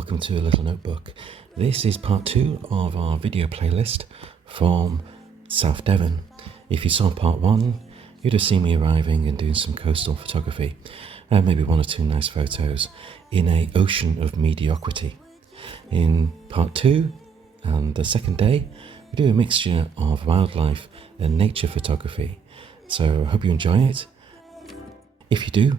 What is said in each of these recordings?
welcome to a little notebook. This is part 2 of our video playlist from South Devon. If you saw part 1, you'd have seen me arriving and doing some coastal photography, and maybe 1 or 2 nice photos in an ocean of mediocrity. In part 2, and the second day, we do a mixture of wildlife and nature photography, so I hope you enjoy it. If you do,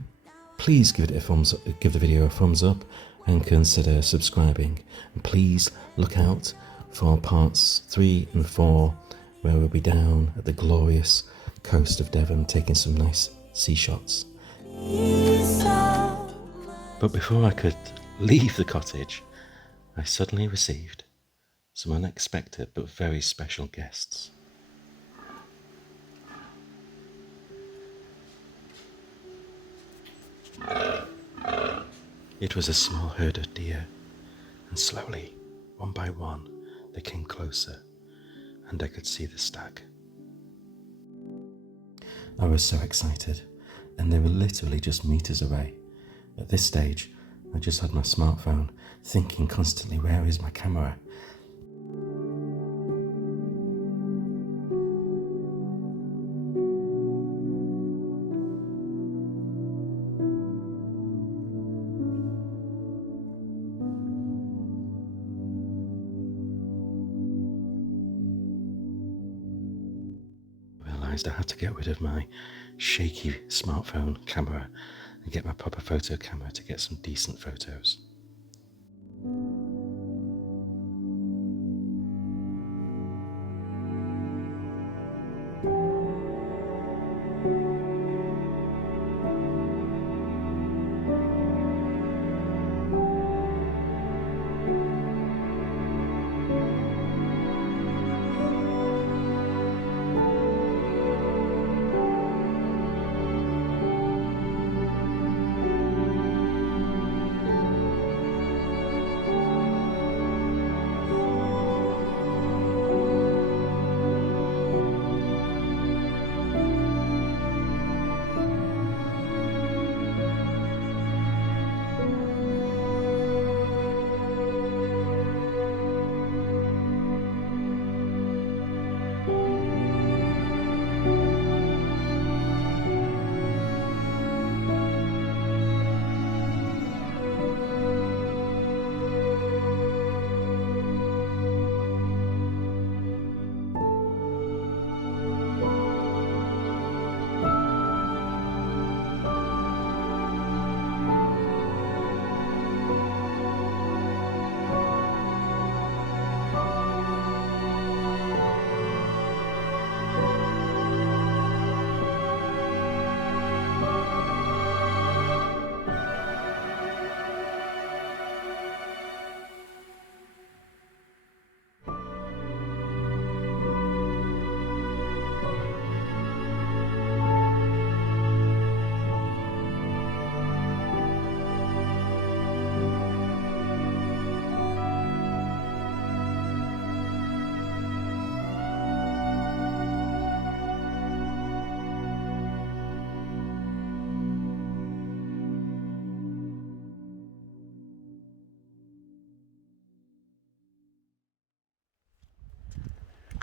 please give the video a thumbs up and consider subscribing. And please look out for parts 3 and 4, where we'll be down at the glorious coast of Devon taking some nice sea shots. But before I could leave the cottage, I suddenly received some unexpected but very special guests. It was a small herd of deer, and slowly, one by one, they came closer, and I could see the stag. I was so excited, and they were literally just meters away. At this stage, I just had my smartphone, thinking constantly, where is my camera? I had to get rid of my shaky smartphone camera and get my proper photo camera to get some decent photos.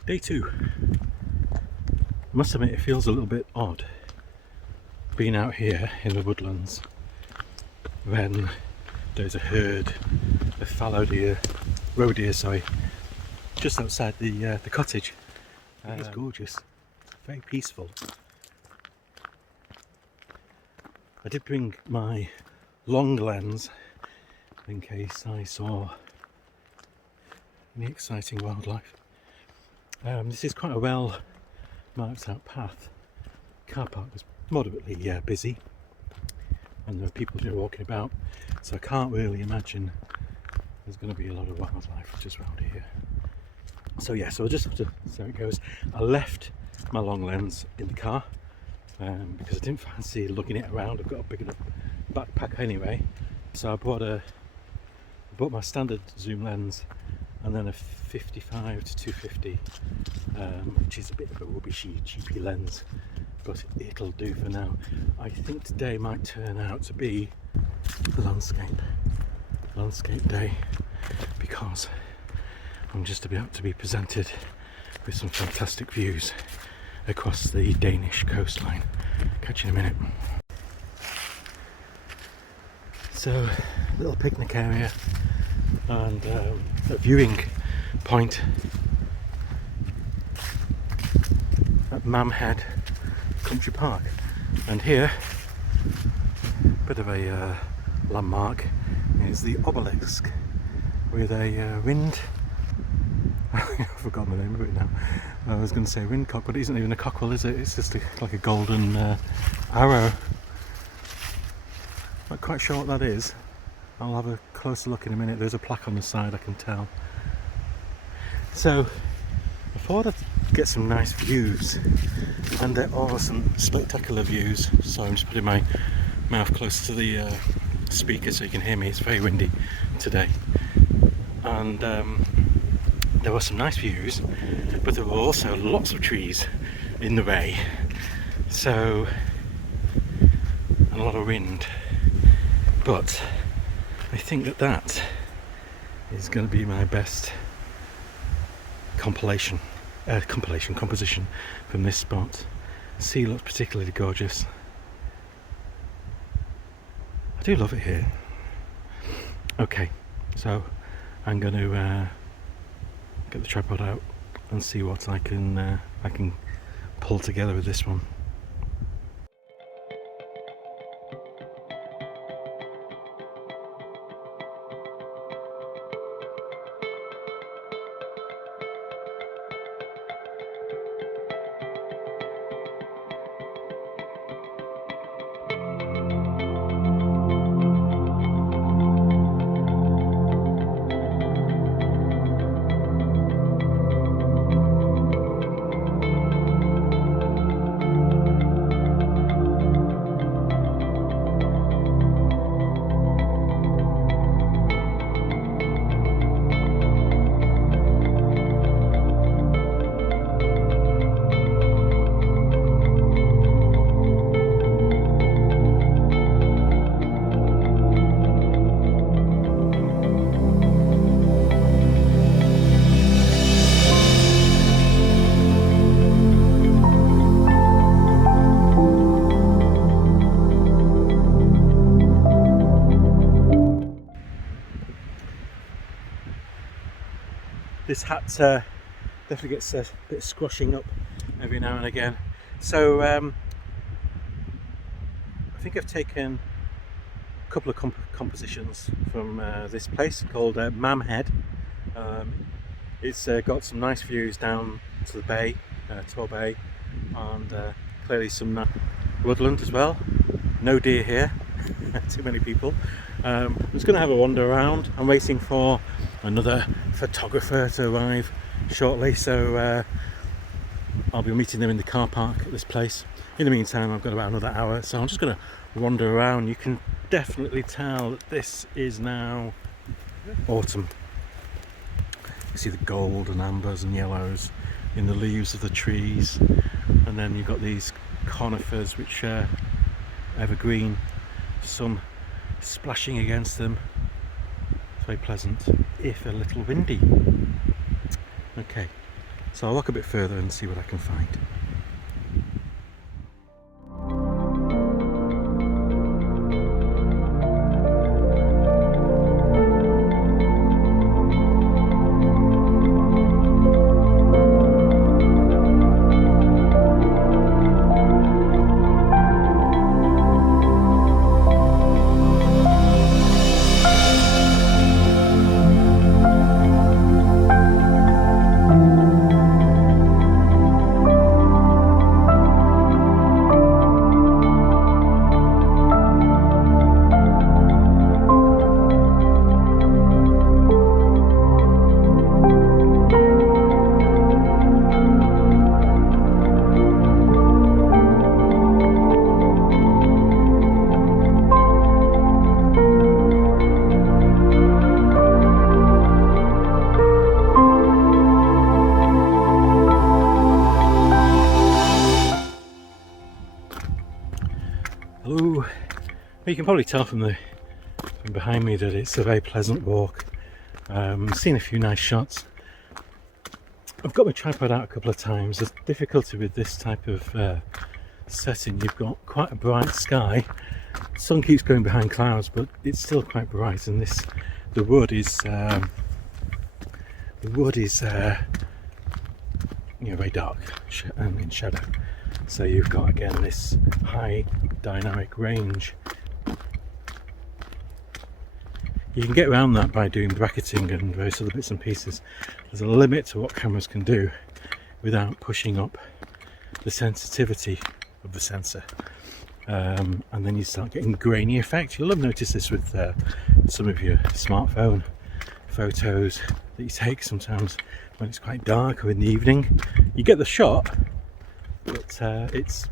Day 2. I must admit, it feels a little bit odd being out here in the woodlands when there's a herd of fallow deer, roe deer, just outside the cottage. It's gorgeous, very peaceful. I did bring my long lens in case I saw any exciting wildlife. This is quite a well marked out path. Car park was moderately busy, and there were people walking about, so I can't really imagine there's going to be a lot of wildlife just around here. So yeah, so I'll just have to see how it goes. I left my long lens in the car because I didn't fancy looking it around. I've got a big enough backpack anyway, so I bought my standard zoom lens and then a 55 to 250, which is a bit of a rubbishy, cheapy lens, but it'll do for now. I think today might turn out to be the landscape. landscape day, because I'm just about to be presented with some fantastic views across the Danish coastline. Catch you in a minute. So, little picnic area and a viewing point at Mamhead Country Park, and here, bit of a landmark, is the obelisk with a wind. I've forgotten the name of it now. I was going to say windcock, but it isn't even a cockerel, is it? It's just like a golden arrow. Not quite sure what that is. I'll have a closer look in a minute. There's a plaque on the side, I can tell. So I thought I'd get some nice views, and there are some spectacular views. So I'm just putting my mouth close to the speaker so you can hear me. It's very windy today, and there were some nice views, but there were also lots of trees in the way, so, and a lot of wind. But I think that is going to be my best composition from this spot. The sea looks particularly gorgeous. I do love it here. Okay, so I'm going to get the tripod out and see what I can pull together with this one. This hat definitely gets a bit squashing up every now and again. So I think I've taken a couple of compositions from this place called Mamhead. It's got some nice views down to the bay, Tor Bay, and clearly some woodland as well. No deer here, too many people. I'm just going to have a wander around. I'm waiting for another photographer to arrive shortly, so I'll be meeting them in the car park at this place. In the meantime, I've got about another hour, so I'm just going to wander around. You can definitely tell that this is now autumn. You see the gold and ambers and yellows in the leaves of the trees, and then you've got these conifers which are evergreen, some splashing against them. It's very pleasant, if a little windy. Okay, so I'll walk a bit further and see what I can find. Hello. Well, you can probably tell from the and behind me that it's a very pleasant walk. Seen a few nice shots. I've got my tripod out a couple of times. There's difficulty with this type of setting. You've got quite a bright sky. Sun keeps going behind clouds, but it's still quite bright, and the wood is very dark and in shadow. So you've got again this high dynamic range. You can get around that by doing bracketing and various other bits and pieces. There's a limit to what cameras can do without pushing up the sensitivity of the sensor. And then you start getting grainy effect. You'll have noticed this with some of your smartphone photos that you take sometimes when it's quite dark or in the evening. You get the shot, but it's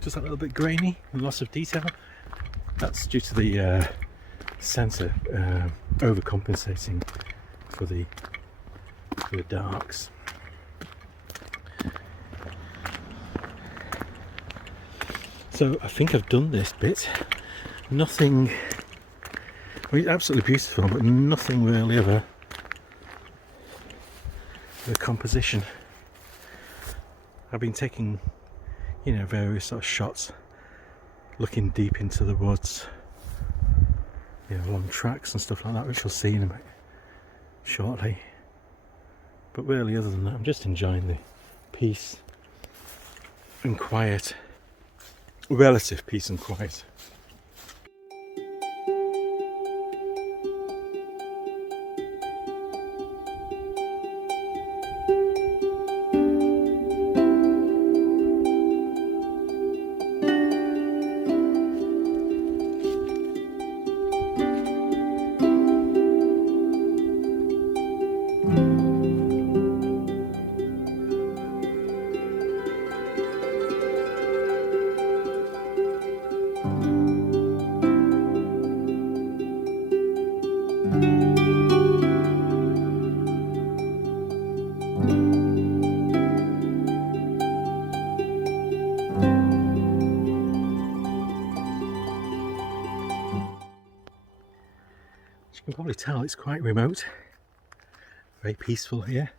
just a little bit grainy and loss of detail. That's due to the sensor overcompensating for the darks. So I think I've done this bit. Nothing, I mean, it's absolutely beautiful, but nothing really of a composition. I've been taking, various sort of shots, looking deep into the woods, along tracks and stuff like that, which you'll see in a bit shortly. But really, other than that, I'm just enjoying the peace and quiet, relative peace and quiet. You can probably tell it's quite remote, very peaceful here.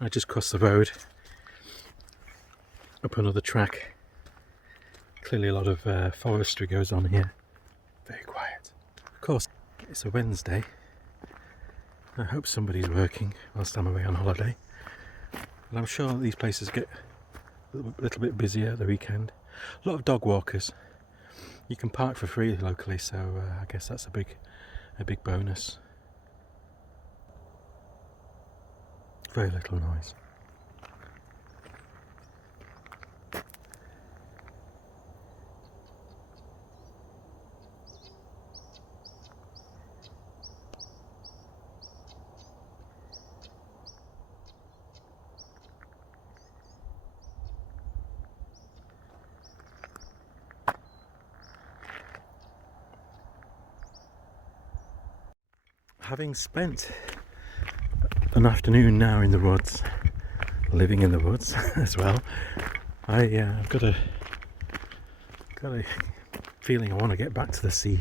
I just crossed the road up another track. Clearly a lot of forestry goes on here. Very quiet. Of course, it's a Wednesday. I hope somebody's working whilst I'm away on holiday. And I'm sure these places get a little bit busier at the weekend. A lot of dog walkers. You can park for free locally, so I guess that's a big bonus. Very little noise. Having spent an afternoon now in the woods, living in the woods as well, I've got a feeling I want to get back to the sea.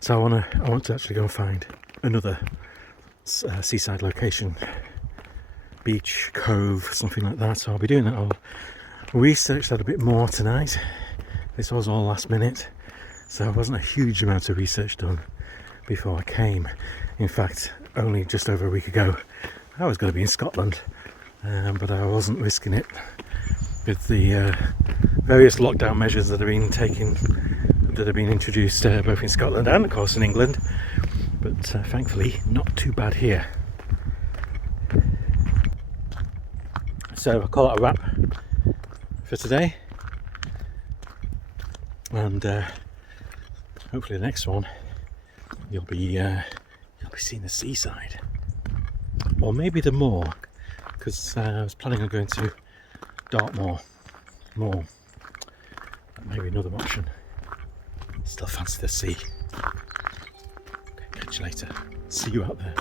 So I want to actually go and find another seaside location, beach, cove, something like that. So I'll be doing that. I'll research that a bit more tonight. This was all last minute, so there wasn't a huge amount of research done before I came. In fact, only just over a week ago I was going to be in Scotland, but I wasn't risking it with the various lockdown measures that have been introduced both in Scotland and of course in England, but thankfully not too bad here. So I'll call it a wrap for today, and hopefully the next one you'll be seeing the seaside, or maybe the moor, because I was planning on going to Dartmoor Moor. That may be another option. Still fancy the sea. Okay, catch you later. See you out there.